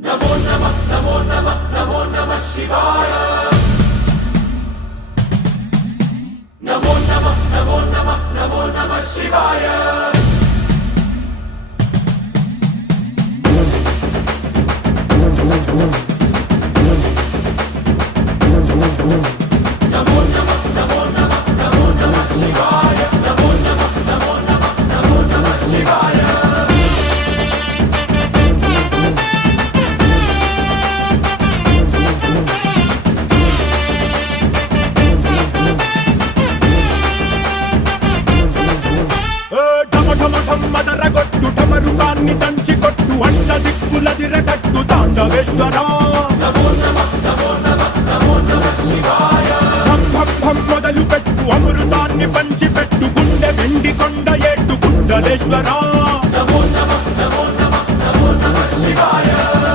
नमो नमः नमो नमः नमो नमः शिवाय। नमो नमः नमो नमः नमो नमः शिवाय। नमो नमः नमो नमः नमो नमः शिवाय। नमो नमः नमो नमः नमो नमः शिवाय। మదరగొట్టు ఢమరుకాన్ని దంచికొట్టు అంట దిక్కులదిరగట్టు తాండవేశ్వర నమో నమః నమో నమః నమో నమః శివాయ। భం మొదలు పెట్టు అమృతాన్ని పంచిపెట్టు గుండె వెండి కొండ ఏట్టు గుండలేశ్వర